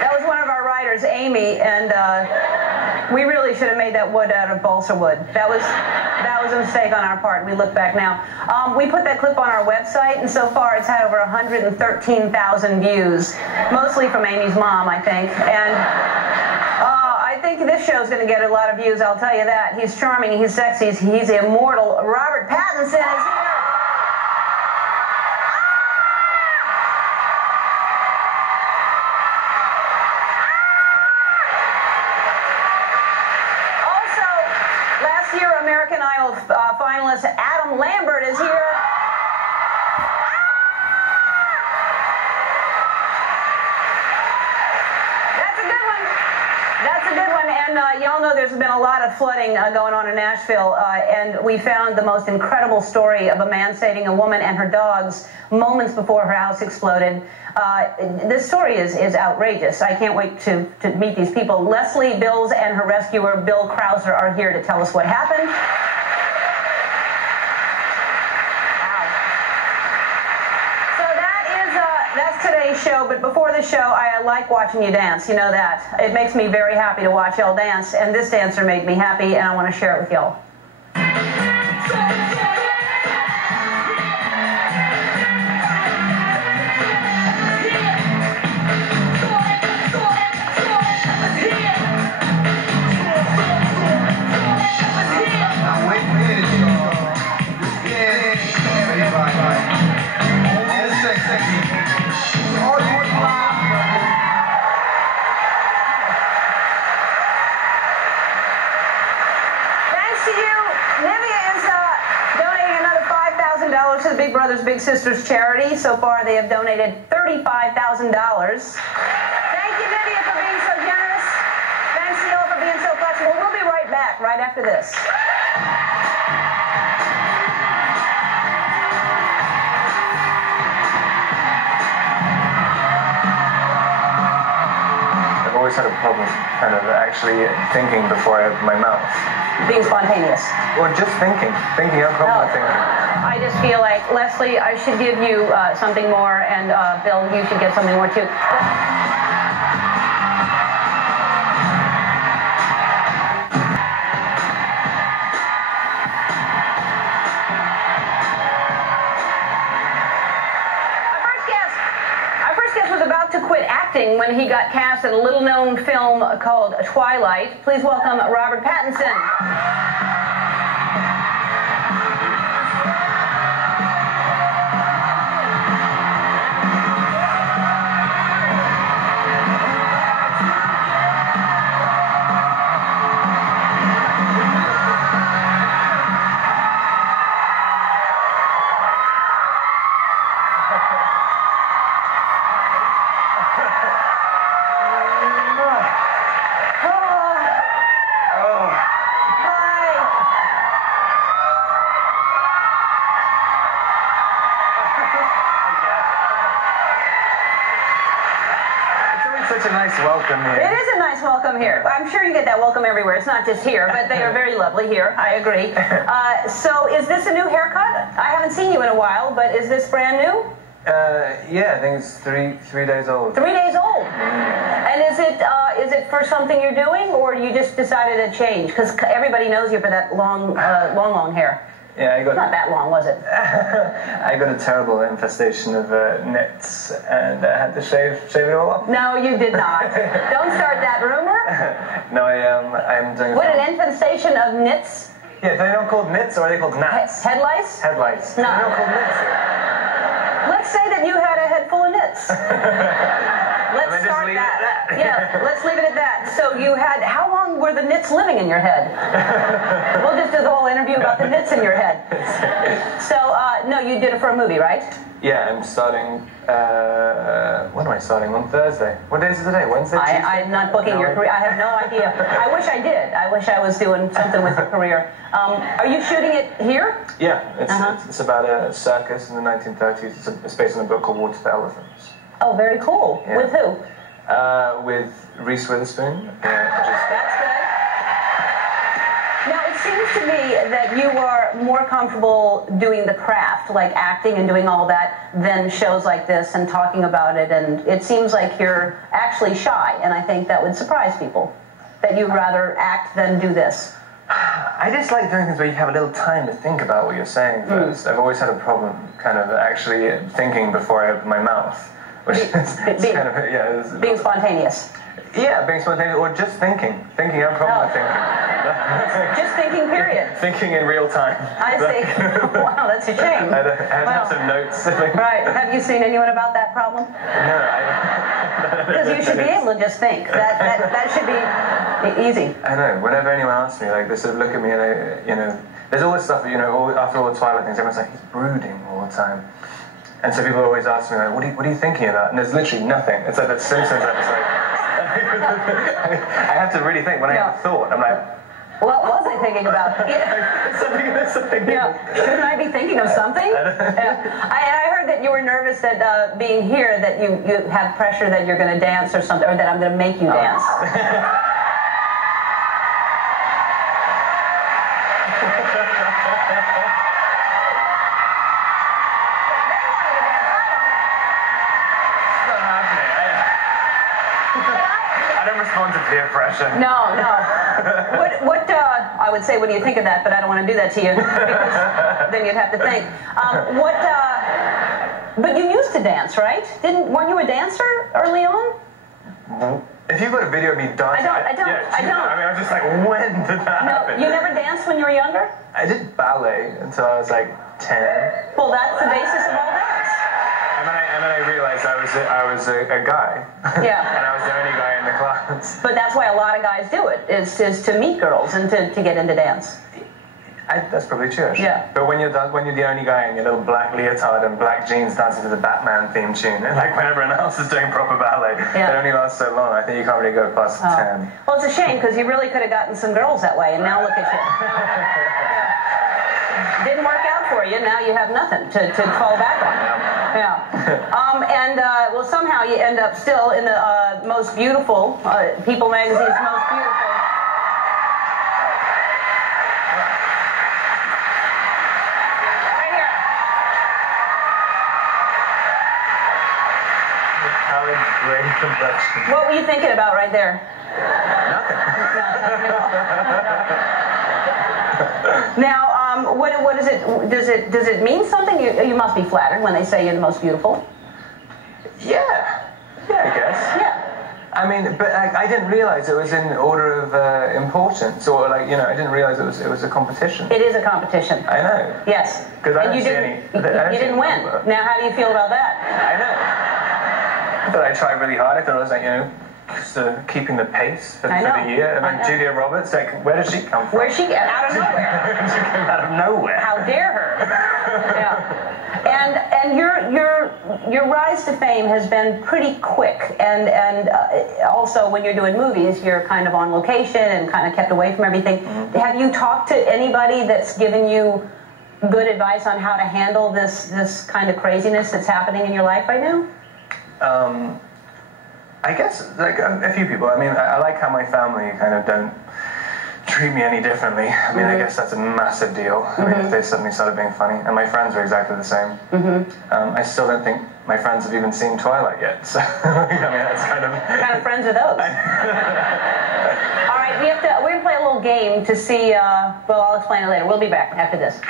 That was one of our writers, Amy, and we really should have made that wood out of balsa wood. That was a mistake on our part. We look back now. We put that clip on our website, and so far it's had over 113,000 views, mostly from Amy's mom, I think. And I think this show's going to get a lot of views, I'll tell you that. He's charming, he's sexy, he's immortal. Robert Pattinson is here. American Idol finalist Adam Lambert is here. That's a good one. That's a good one. And y'all know there's been a lot of flooding going on in Nashville, and we found the most incredible story of a man saving a woman and her dogs moments before her house exploded. This story is outrageous. I can't wait to meet these people. Leslie Bills and her rescuer, Bill Krauser, are here to tell us what happened. That's today's show, but before the show, I like watching you dance. You know that. It makes me very happy to watch y'all dance, and this dancer made me happy, and I want to share it with y'all. To the Big Brothers Big Sisters charity. So far they have donated $35,000. Thank you, Nivea, for being so generous. Thanks to y'all for being so flexible. We'll be right back right after this. I've always had a problem kind of actually thinking before I open my mouth. Being spontaneous. Or just thinking out loud thinking. I just feel like, Leslie, I should give you something more, and Bill, you should get something more too. Our first guest was about to quit acting when he got cast in a little-known film called Twilight. Please welcome Robert Pattinson. Such a nice welcome here. It is a nice welcome here. I'm sure you get that welcome everywhere. It's not just here, but they are very lovely here. I agree. So is this a new haircut? I haven't seen you in a while, but is this brand new? Yeah, I think it's three days old. 3 days old. And is it for something you're doing, or you just decided to change? Because everybody knows you for that long hair. Yeah, I got. Not that long, was it? I got a terrible infestation of nits, and I had to shave it all off. No, you did not. Don't start that rumor. No, I'm doing. What, an infestation of nits? Yeah, are they not called nits, or are they called gnats? Head lice? Head lice. No. They're not called nits. Let's say that you had a head full of nits. Let's start that. Yeah, let's leave it at that. So you had, how long were the nits living in your head? We'll just do the whole interview about the nits in your head. So, no, you did it for a movie, right? Yeah, I'm starting, when am I starting? On Thursday. What day is it today? Wednesday? Tuesday? I'm not booking your career. I have no idea. I wish I did. I wish I was doing something with your career. Are you shooting it here? Yeah, it's about a circus in the 1930s. It's based on a book called Water for Elephants. Oh, very cool. Yeah. With who? With Reese Witherspoon. That's good. Now, it seems to me that you are more comfortable doing the craft, like acting and doing all that, than shows like this and talking about it. And it seems like you're actually shy, and I think that would surprise people, that you'd rather act than do this. I just like doing things where you have a little time to think about what you're saying first. I've always had a problem kind of actually thinking before I open my mouth. Which is kind of, yeah. Being spontaneous. Yeah, being spontaneous, or just thinking. Thinking, I have a problem with thinking. Just thinking, period. Thinking in real time. I see. Wow, that's a shame. I have some notes. Right. Have you seen anyone about that problem? No, because you should be able to just think. That should be easy. I know. Whenever anyone asks me, like, they sort of look at me and there's all this stuff, after all the Twilight things, everyone's like, he's brooding all the time. And so people always ask me, like, what are you thinking about? And there's literally nothing. It's like that Simpsons episode. I have to really think. When I have a thought, I'm like, what was I thinking about? something. Yeah. Shouldn't I be thinking of something? I heard that you were nervous that being here, that you have pressure that you're going to dance or something, or that I'm going to make you dance. To peer pressure. No. What I would say, what do you think of that? But I don't want to do that to you, because then you'd have to think. But you used to dance, right? Weren't you a dancer early on? If you've got a video of me dancing, I don't. I mean, I'm just like, when did that happen? You never danced when you were younger? I did ballet until I was like 10. Well, that's the basis of all dance. And then I realized I was a guy. Yeah. And I was the only guy in the class. But that's why a lot of guys do it, is to meet girls and to get into dance. That's probably true, actually. Yeah. But when you're the only guy in your little black leotard and black jeans dancing to the Batman theme tune, and like when everyone else is doing proper ballet, it only lasts so long. I think you can't really go past 10. Well, it's a shame, because you really could have gotten some girls that way, and now look at you. Didn't work out for you. Now you have nothing to fall back on. Yeah. Well, somehow you end up still in the most beautiful, People magazine's most beautiful. Right here. Pallid gray complexion. What were you thinking about right there? Nothing. Now, what is it? Does it mean something? You must be flattered when they say you're the most beautiful. Yeah, I guess. Yeah. I mean, but I didn't realize it was in order of importance, or I didn't realize it was a competition. It is a competition. I know. Yes. Because I don't you see didn't, any. You didn't win. Now, how do you feel about that? I know. But I tried really hard. I thought I was like, sort of keeping the pace for the year. And then Julia Roberts, like, where does she come from? Where's she get out of nowhere? She came out of nowhere. How dare her? Yeah. And your rise to fame has been pretty quick, and also when you're doing movies, you're kind of on location and kind of kept away from everything. Mm-hmm. Have you talked to anybody that's given you good advice on how to handle this kind of craziness that's happening in your life right now? I guess, like, a few people. I mean, I like how my family kind of don't treat me any differently. I mean, I guess that's a massive deal. I mean, if they suddenly started being funny. And my friends are exactly the same. I still don't think my friends have even seen Twilight yet. So, I mean, that's kind of... What kind of friends are those? All right, we're going to play a little game to see... well, I'll explain it later. We'll be back after this.